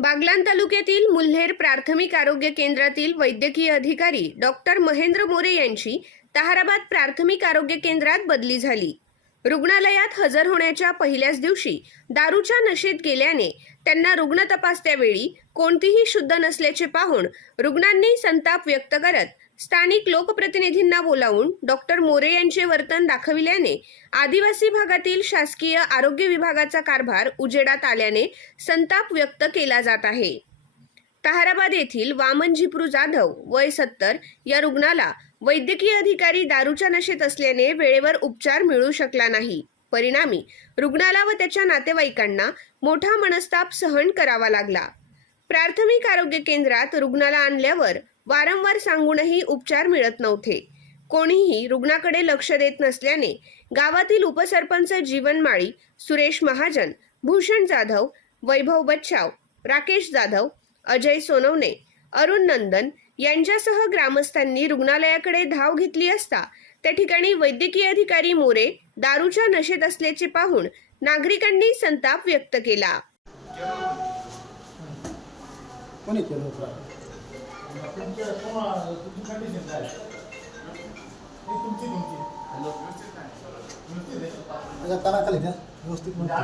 बागलाण तालुक्यातील मुल्हेर प्राथमिक आरोग्य केंद्रातील वैद्यकीय अधिकारी डॉक्टर महेंद्र मोरे यांची ताहाराबाद प्राथमिक आरोग्य केंद्रात बदली झाली. रुग्णालयात हजर होण्याच्या पहिल्याच दिवशी दारूच्या नशेत गेल्याने त्यांना रुग्ण तपासत्यावेळी कोणतीही शुद्ध नसल्याचे पाहून रुग्णांनी संताप व्यक्त करत स्थानिक लोकप्रतिनिधींना बोलावून डॉक्टर मोरे यांचे वर्तन दाखविल्याने आदिवासी भागातील शासकीय आरोग्य विभागाचा कारभार उजेडात आल्याने संताप व्यक्त केला जात आहे. ताहाराबाद येथील वामन झिपरू जाधव वय सत्तर या रुग्णाला वैद्यकीय अधिकारी दारूच्या नशेत असल्याने वेळेवर उपचार मिळू शकला नाही. परिणामी रुग्णाला व त्याच्या नातेवाईकांना मोठा मनस्ताप सहन करावा लागला. प्राथमिक आरोग्य केंद्रात रुग्णाला आणल्यावर वारंवार सांगूनही उपचार मिळत नव्हते. कोणीही रुग्णाकडे लक्ष देत नसल्याने गावातील उपसरपंच जीवन माळी सुरेश महाजन भूषण जाधव वैभव बच्छाव राकेश जाधव अजय सोनवणे अरुण नंदन यांच्यासह ग्रामस्थांनी रुग्णालयाकडे धाव घेतली असता त्या ठिकाणी वैद्यकीय अधिकारी मोरे दारूच्या नशेत असल्याचे पाहून नागरिकांनी संताप व्यक्त केला. त्याच्या द्या व्यवस्थित म्हणजे?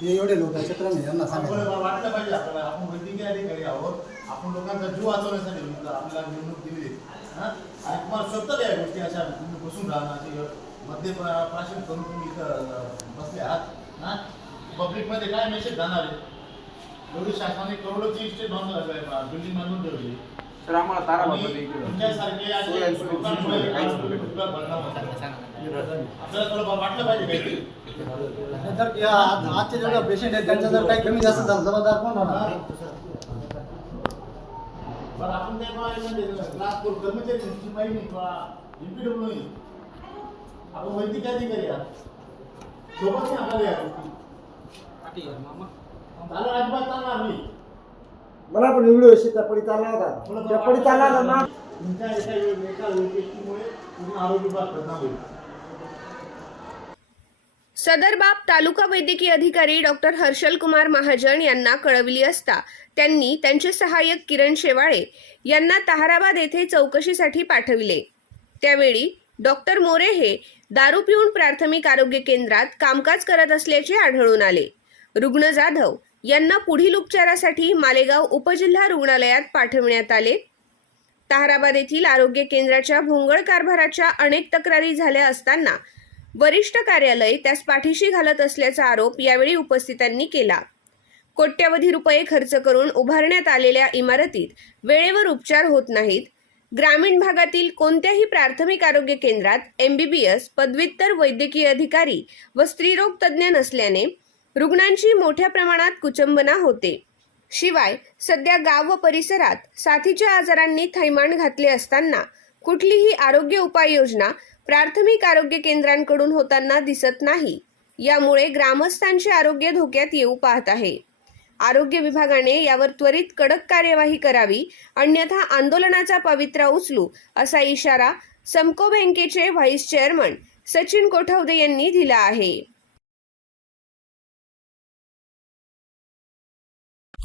हे एवढे लोक चक्र नाही यांना आपण सांगायचं वाटलं पाहिजे आपल्याला. आपण वैद्यकीय अधिकारी आहोत. आपण लोकांचा जीव वाचवण्यासाठी आपल्याला निवडणूक दिली? आणि तुम्हाला स्वतः या गोष्टी अशा तुम्ही बसून राहणं अशी मध्य प्रा- प्राशन करून तुम्ही इथं बसले आहात. पब्लिकमध्ये काय मेसेज जाणार आहे? एवढी शासनाने करोडोची इस्टेट बांधून बिल्डिंग बांधून ठेवली. सर आम्हाला तुमच्यासारखे. आपल्याला थोडं वाटलं पाहिजे आजचे जेवढे पेशंट आहेत त्यांचं जर काही कमी जास्त झालं जबाबदार कोण होणार? पण आपण ते फोर कर्मचारी किंवा इम्पिडब्ल्यू आपण वैदिक अधिकारी आहात. सोबत नाही आपल्याला या गोष्टी. अजिबात चालणार मला पण व्हिडिओ त्या पडी चालला होता त्या पडी चालला होता ना? तुमच्या एका एका व्यक्तीमुळे पूर्ण आरोग्य विभाग परिणाम होईल. सदर बाब तालुका वैद्यकीय अधिकारी डॉक्टर हर्षल कुमार महाजन यांना कळवली असता त्यांनी त्यांचे सहाय्यक किरण शेवाळे यांना ताहाराबाद येथे चौकशीसाठी पाठविले. त्यावेळी डॉक्टर मोरे हे दारू पिऊन प्राथमिक आरोग्य केंद्रात कामकाज करत असल्याचे आढळून आले. रुग्ण जाधव यांना पुढील उपचारासाठी मालेगाव उपजिल्हा रुग्णालयात पाठविण्यात आले. ताहराबाद येथील आरोग्य केंद्राच्या भोंगळ कारभाराच्या अनेक तक्रारी झाल्या असताना वरिष्ठ कार्यालय त्यास पाठीशी घालत असल्याचा आरोप यावेळी उपस्थितांनी केला. कोट्यवधी रुपये खर्च करून उभारण्यात आलेल्या इमारतीत वेळेवर उपचार होत नाहीत. ग्रामीण भागातील कोणत्याही प्राथमिक आरोग्य केंद्रात एमबीबीएस पदव्युत्तर वैद्यकीय अधिकारी व स्त्रीरोग तज्ज्ञ नसल्याने रुग्णांची मोठ्या प्रमाणात कुचंबना होते. शिवाय सध्या गाव व परिसरात साथीच्या आजारांनी थैमान घातले असताना कुठलीही आरोग्य उपाययोजना प्राथमिक आरोग्य केंद्रांकडून होताना दिसत नाही. यामुळे ग्रामस्थांचे आरोग्य धोक्यात येऊ पाहत आहे. आरोग्य विभागाने यावर त्वरित कडक कार्यवाही करावी अन्यथा आंदोलनाचा पवित्रा उचलू असा इशारा समको बँकेचे व्हाईस चेअरमन सचिन कोठवदे यांनी दिला आहे.